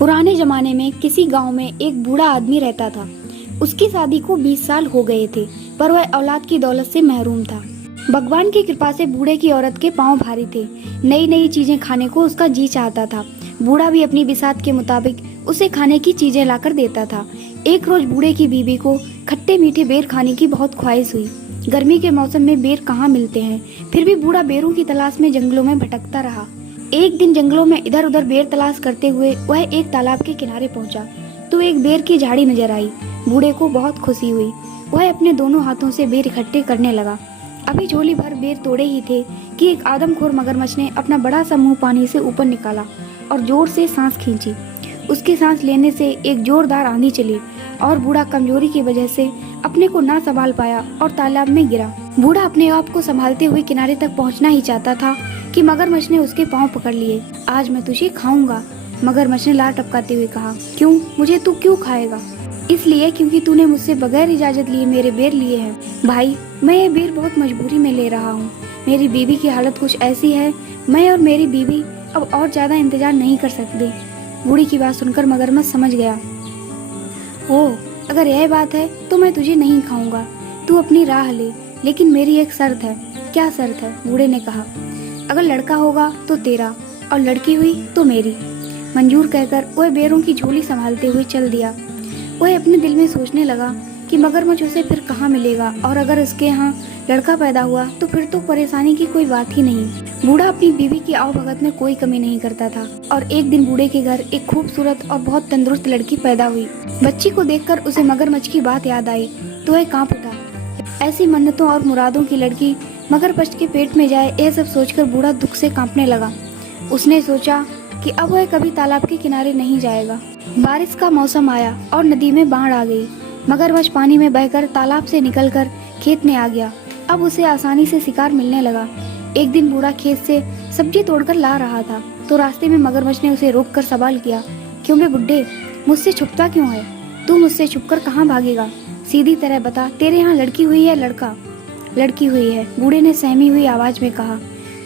पुराने जमाने में किसी गांव में एक बूढ़ा आदमी रहता था। उसकी शादी को 20 साल हो गए थे, पर वह औलाद की दौलत से महरूम था। भगवान की कृपा से बूढ़े की औरत के पांव भारी थे। नई नई चीजें खाने को उसका जी चाहता था। बूढ़ा भी अपनी बिसात के मुताबिक उसे खाने की चीजें लाकर देता था। एक रोज बूढ़े की बीवी को खट्टे मीठे बेर खाने की बहुत ख्वाहिश हुई। गर्मी के मौसम में बेर कहाँ मिलते हैं, फिर भी बूढ़ा बेरों की तलाश में जंगलों में भटकता रहा। एक दिन जंगलों में इधर उधर बेर तलाश करते हुए वह एक तालाब के किनारे पहुंचा तो एक बेर की झाड़ी नजर आई। बूढ़े को बहुत खुशी हुई। वह अपने दोनों हाथों से बेर इकट्ठे करने लगा। अभी झोली भर बेर तोड़े ही थे कि एक आदमखोर मगरमच्छ ने अपना बड़ा सा मुंह पानी से ऊपर निकाला और जोर से सांस खींची। उसके सांस लेने से एक जोरदार आंधी चली और बूढ़ा कमजोरी की वजह से अपने को ना संभाल पाया और तालाब में गिरा। बूढ़ा अपने आप को संभालते हुए किनारे तक पहुंचना ही चाहता था कि मगरमच्छ ने उसके पांव पकड़ लिए। आज मैं तुझे खाऊंगा, मगरमच्छ ने लार टपकाते हुए कहा। क्यों? मुझे तू क्यों खाएगा? इसलिए क्योंकि तूने मुझसे बगैर इजाजत लिए मेरे बेर लिए हैं। भाई, मैं ये बेर बहुत मजबूरी में ले रहा हूँ। मेरी बीवी की हालत कुछ ऐसी है, मैं और मेरी बीवी अब और ज्यादा इंतजार नहीं कर सकते। बूढ़ी की बात सुनकर मगरमच्छ समझ गया। ओह, अगर यह बात है तो मैं तुझे नहीं खाऊंगा। तू अपनी राह ले, लेकिन मेरी एक शर्त है। क्या शर्त है? बूढ़े ने कहा। अगर लड़का होगा तो तेरा और लड़की हुई तो मेरी। मंजूर कहकर वह बेरों की झोली संभालते हुए चल दिया। वह अपने दिल में सोचने लगा कि मगरमच्छ उसे फिर कहाँ मिलेगा, और अगर उसके यहाँ लड़का पैदा हुआ तो फिर तो परेशानी की कोई बात ही नहीं। बूढ़ा अपनी बीवी की आवभगत में कोई कमी नहीं करता था और एक दिन बूढ़े के घर एक खूबसूरत और बहुत तंदुरुस्त लड़की पैदा हुई। बच्ची को देखकर उसे मगरमच्छ की बात याद आई तो वह कांप उठा। ऐसी मन्नतों और मुरादों की लड़की मगरमच्छ के पेट में जाए, यह सब सोचकर बूढ़ा दुख से कांपने लगा। उसने सोचा कि अब वह कभी तालाब के किनारे नहीं जाएगा। बारिश का मौसम आया और नदी में बाढ़ आ गई। मगरमच्छ पानी में बहकर तालाब से निकलकर खेत में आ गया। अब उसे आसानी से शिकार मिलने लगा। एक दिन बूढ़ा खेत से सब्जी तोड़कर ला रहा था तो रास्ते में मगरमच्छ ने उसे रोककर सवाल किया। क्यों बे बुड्ढे, मुझसे छुपता क्यों है? तू मुझसे छुपकर कहाँ भागेगा? सीधी तरह बता, तेरे यहाँ लड़की हुई है लड़का? लड़की हुई है, बूढ़े ने सहमी हुई आवाज में कहा।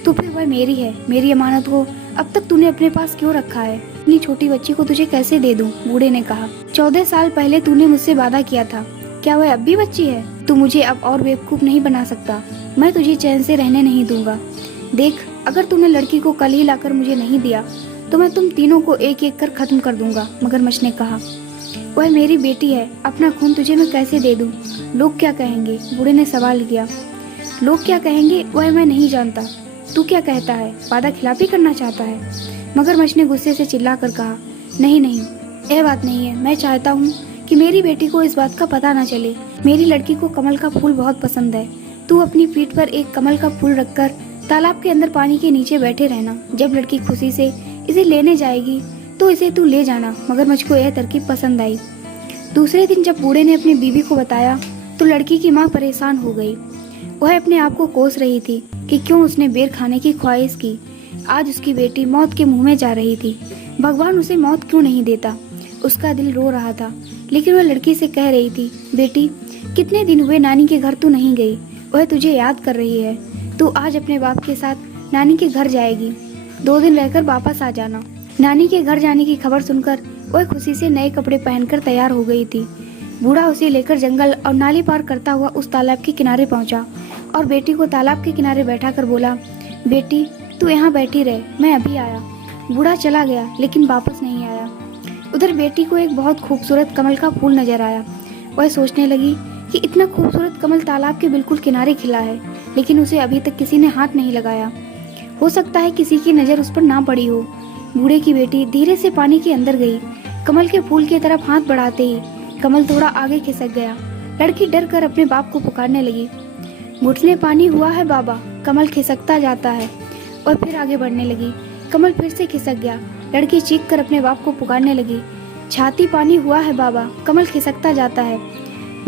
तो फिर वह मेरी है। मेरी अमानत को अब तक तूने अपने पास क्यों रखा है? अपनी छोटी बच्ची को तुझे कैसे दे दूं? बूढ़े ने कहा। 14 साल पहले तूने मुझसे वादा किया था। क्या वह अब भी बच्ची है? तू मुझे अब और बेवकूफ नहीं बना सकता। मैं तुझे चैन से रहने नहीं दूंगा। देख, अगर तूने लड़की को कल ही लाकर मुझे नहीं दिया तो मैं तुम तीनों को एक एक कर खत्म कर दूंगा, मगरमच्छ ने कहा। वह मेरी बेटी है, अपना खून तुझे मैं कैसे दे दूं? लोग क्या कहेंगे? बूढ़े ने सवाल किया। लोग क्या कहेंगे वह मैं नहीं जानता। तू क्या कहता है? वादा खिलाफी करना चाहता है? मगरमच्छ ने गुस्से से चिल्लाकर कहा। नहीं नहीं, यह बात नहीं है। मैं चाहता हूँ कि मेरी बेटी को इस बात का पता न चले। मेरी लड़की को कमल का फूल बहुत पसंद है। तू अपनी पीठ पर एक कमल का फूल रखकर तालाब के अंदर पानी के नीचे बैठे रहना। जब लड़की खुशी से इसे लेने जाएगी तो इसे तू ले जाना। मगरमच्छ को यह तरकीब पसंद आई। दूसरे दिन जब बूढ़े ने अपनी बीवी को बताया तो लड़की की माँ परेशान हो गई। वह अपने आप को कोस रही थी कि क्यों उसने बेर खाने की ख्वाहिश की। आज उसकी बेटी मौत के मुंह में जा रही थी। भगवान उसे मौत क्यों नहीं देता? उसका दिल रो रहा था, लेकिन वह लड़की से कह रही थी, बेटी, कितने दिन हुए नानी के घर तू नहीं गई। वह तुझे याद कर रही है। तू आज अपने बाप के साथ नानी के घर जाएगी। 2 दिन रहकर वापस आ जाना। नानी के घर जाने की खबर सुनकर वह खुशी से नए कपड़े पहनकर तैयार हो गई थी। बूढ़ा उसे लेकर जंगल और नाली पार करता हुआ उस तालाब के किनारे पहुंचा और बेटी को तालाब के किनारे बैठा कर बोला, बेटी, तू यहाँ बैठी रहे, मैं अभी आया। बूढ़ा चला गया लेकिन वापस नहीं आया। उधर बेटी को एक बहुत खूबसूरत कमल का फूल नजर आया। वह सोचने लगी कि इतना खूबसूरत कमल तालाब के बिल्कुल किनारे खिला है, लेकिन उसे अभी तक किसी ने हाथ नहीं लगाया। हो सकता है किसी की नजर उस पर ना पड़ी हो। बूढ़े की बेटी धीरे से पानी के अंदर गई। कमल के फूल की तरफ हाथ बढ़ाते ही कमल थोड़ा आगे खिसक गया। लड़की डर कर अपने बाप को पुकारने लगी। घुटने पानी हुआ है बाबा। कमल खिसकता जाता है और फिर आगे बढ़ने लगी। कमल फिर से खिसक गया। लड़की चीख कर अपने बाप को पुकारने लगी। छाती पानी हुआ है बाबा। कमल खिसकता जाता है।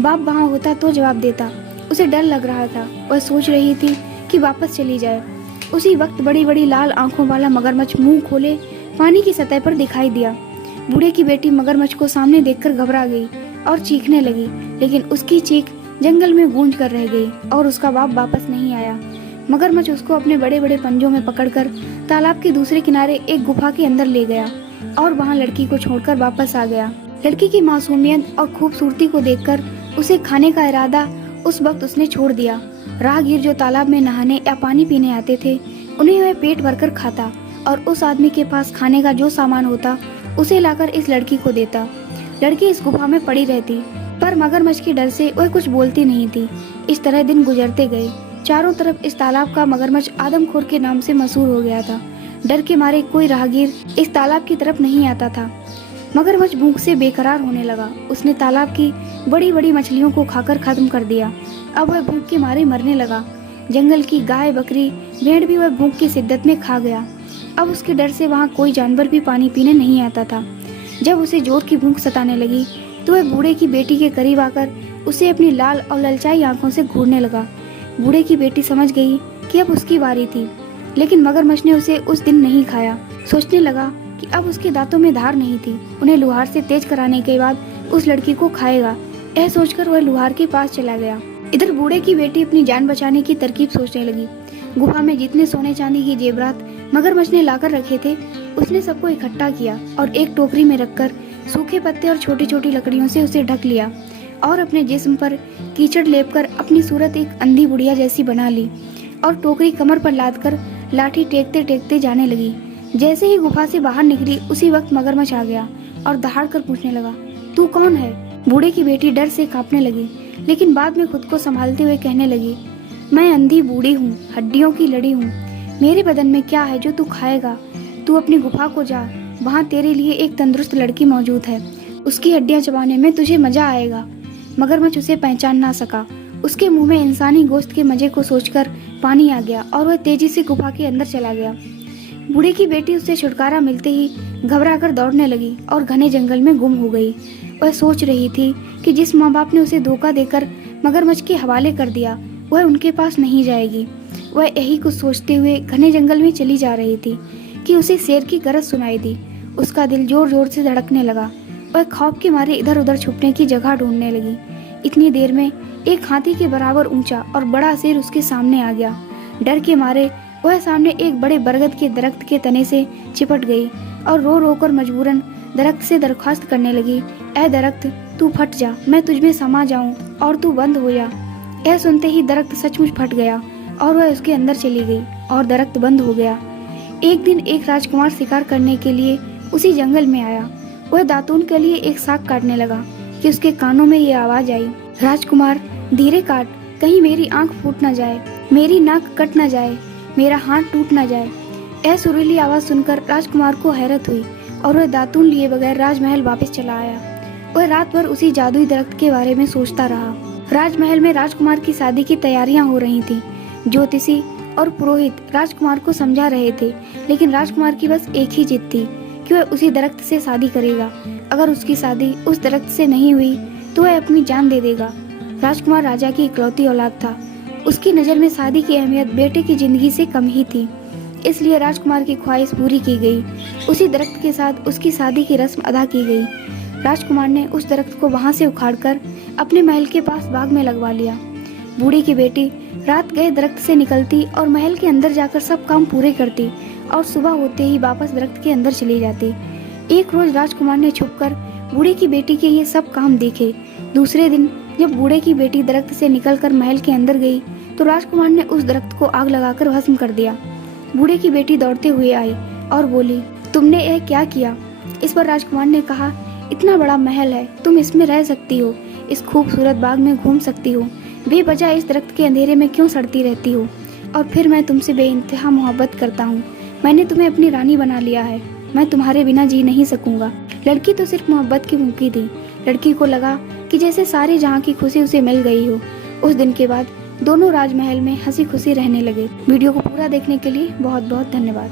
बाप वहाँ होता तो जवाब देता। उसे डर लग रहा था। वह सोच रही थी कि वापस चली जाए। उसी वक्त बड़ी बड़ी लाल आंखों वाला मगरमच्छ मुंह खोले पानी की सतह पर दिखाई दिया। बूढ़े की बेटी मगरमच्छ को सामने देखकर घबरा गई और चीखने लगी, लेकिन उसकी चीख जंगल में गूंज कर रह गई और उसका बाप वापस नहीं आया। मगरमच्छ उसको अपने बड़े बड़े पंजों में पकड़कर तालाब के दूसरे किनारे एक गुफा के अंदर ले गया। और वहाँ लड़की को छोड़कर वापस आ गया। लड़की की मासूमियत और खूबसूरती को देखकर उसे खाने का इरादा उस वक्त उसने छोड़ दिया। राहगीर जो तालाब में नहाने या पानी पीने आते थे, उन्हें वह पेट भरकर खाता और उस आदमी के पास खाने का जो सामान होता उसे लाकर इस लड़की को देता। लड़की इस गुफा में पड़ी रहती, पर मगरमच्छ के डर से वह कुछ बोलती नहीं थी। इस तरह दिन गुजरते गए। चारों तरफ इस तालाब का मगरमच्छ आदमखोर के नाम से मशहूर हो गया था। डर के मारे कोई राहगीर इस तालाब की तरफ नहीं आता था। मगरमच्छ भूख से बेकरार होने लगा। उसने तालाब की बड़ी बड़ी मछलियों को खाकर खत्म कर दिया। अब वह भूख के मारे मरने लगा। जंगल की गाय, बकरी, भेड़ भी वह भूख की शिद्दत में खा गया। अब उसके डर से वहाँ कोई जानवर भी पानी पीने नहीं आता था। जब उसे जोर की भूख सताने लगी तो वह बूढ़े की बेटी के करीब आकर उसे अपनी लाल और ललचाई आंखों से घूरने लगा। बूढ़े की बेटी समझ गई कि अब उसकी बारी थी, लेकिन मगरमच्छ ने उसे उस दिन नहीं खाया। सोचने लगा कि अब उसके दांतों में धार नहीं थी, उन्हें लुहार से तेज कराने के बाद उस लड़की को खाएगा। यह सोचकर वह लुहार के पास चला गया। इधर बूढ़े की बेटी अपनी जान बचाने की तरकीब सोचने लगी। गुफा में जितने सोने चांदी की जेवरात मगरमच्छ ने लाकर रखे थे, उसने सबको इकट्ठा किया और एक टोकरी में रखकर सूखे पत्ते और छोटी छोटी लकड़ियों से उसे ढक लिया और अपने जिस्म पर कीचड़ लेपकर अपनी सूरत एक अंधी बुढ़िया जैसी बना ली और टोकरी कमर पर लादकर लाठी टेकते टेकते जाने लगी। जैसे ही गुफा से बाहर निकली, उसी वक्त मगरमच्छ आ गया और दहाड़ कर पूछने लगा, तू कौन है? बूढ़े की बेटी डर से कांपने लगी, लेकिन बाद में खुद को संभालते हुए कहने लगी, मैं अंधी बूढ़ी हूँ, हड्डियों की लड़ी हूँ। मेरे बदन में क्या है जो तू खाएगा? तू अपनी गुफा को जा, वहाँ तेरे लिए एक तंदुरुस्त लड़की मौजूद है। उसकी हड्डियाँ चबाने में तुझे मजा आएगा। मगरमच्छ उसे पहचान ना सका। उसके मुंह में इंसानी गोश्त के मजे को सोचकर पानी आ गया और वह तेजी से गुफा के अंदर चला गया। बूढ़े की बेटी उससे छुटकारा मिलते ही घबराकर दौड़ने लगी और घने जंगल में गुम हो गई। वह सोच रही थी कि जिस माँ बाप ने उसे धोखा देकर मगरमच्छ के हवाले कर दिया, वह उनके पास नहीं जाएगी। वह यही कुछ सोचते हुए घने जंगल में चली जा रही थी कि उसे शेर की गरज सुनाई दी। उसका दिल जोर जोर से धड़कने लगा। वह खौफ के मारे इधर उधर छुपने की जगह ढूंढने लगी। इतनी देर में एक हाथी के बराबर ऊंचा और बड़ा शेर उसके सामने आ गया। डर के मारे वह सामने एक बड़े बरगद के दरख्त के तने से चिपट गई और रो रो कर मजबूरन दरख्त से दरख्वास्त करने लगी, ऐ दरख्त, तू फट जा, मैं तुझ में समा जाऊं और तू बंद हो जा। यह सुनते ही दरख्त सचमुच फट गया और वह उसके अंदर चली गई और दरख्त बंद हो गया। एक दिन एक राजकुमार शिकार करने के लिए उसी जंगल में आया। वह दातून के लिए एक साग काटने लगा कि उसके कानों में ये आवाज आई, राजकुमार, धीरे काट, कहीं मेरी आंख फूट न जाए, मेरी नाक कट न जाए, मेरा हाथ टूट न जाए। यह सुरीली आवाज सुनकर राजकुमार को हैरत हुई और वह दातून लिए बगैर राजमहल वापस चला आया। वह रात भर उसी जादुई दरख्त के बारे में सोचता रहा। राजमहल में राजकुमार की शादी की तैयारियां हो रही थी। ज्योतिषी और पुरोहित राजकुमार को समझा रहे थे, लेकिन राजकुमार की बस एक ही जिद थी कि वह उसी दरख्त से शादी करेगा। अगर उसकी शादी उस दरख्त से नहीं हुई तो वह अपनी जान दे देगा। राजकुमार राजा की इकलौती औलाद था। उसकी नज़र में शादी की अहमियत बेटे की जिंदगी से कम ही थी, इसलिए राजकुमार की ख्वाहिश पूरी की गई। उसी दरख्त के साथ उसकी शादी की रस्म अदा की गई। राजकुमार ने उस दरख्त को वहां से उखाड़कर अपने महल के पास बाग में लगवा लिया। बूढ़ी की बेटी रात गए दरख्त से निकलती और महल के अंदर जाकर सब काम पूरे करती और सुबह होते ही वापस दरख्त के अंदर चली जाती। एक रोज राजकुमार ने छुपकर बूढ़े की बेटी के ये सब काम देखे। दूसरे दिन जब बूढ़े की बेटी दरख्त से निकलकर महल के अंदर गई तो राजकुमार ने उस दरख्त को आग लगाकर भस्म कर दिया। बूढ़े की बेटी दौड़ते हुए आई और बोली, तुमने यह क्या किया? इस पर राजकुमार ने कहा, इतना बड़ा महल है, तुम इसमें रह सकती हो, इस खूबसूरत बाग में घूम सकती हो, बेवजह इस दरख्त के अंधेरे में क्यों सड़ती रहती हो? और फिर मैं तुमसे बेइंतहा मोहब्बत करता हूँ। मैंने तुम्हें अपनी रानी बना लिया है। मैं तुम्हारे बिना जी नहीं सकूंगा। लड़की तो सिर्फ मोहब्बत की भूखी थी। लड़की को लगा कि जैसे सारे जहाँ की खुशी उसे मिल गई हो। उस दिन के बाद दोनों राजमहल में हंसी खुशी रहने लगे। वीडियो को पूरा देखने के लिए बहुत बहुत धन्यवाद।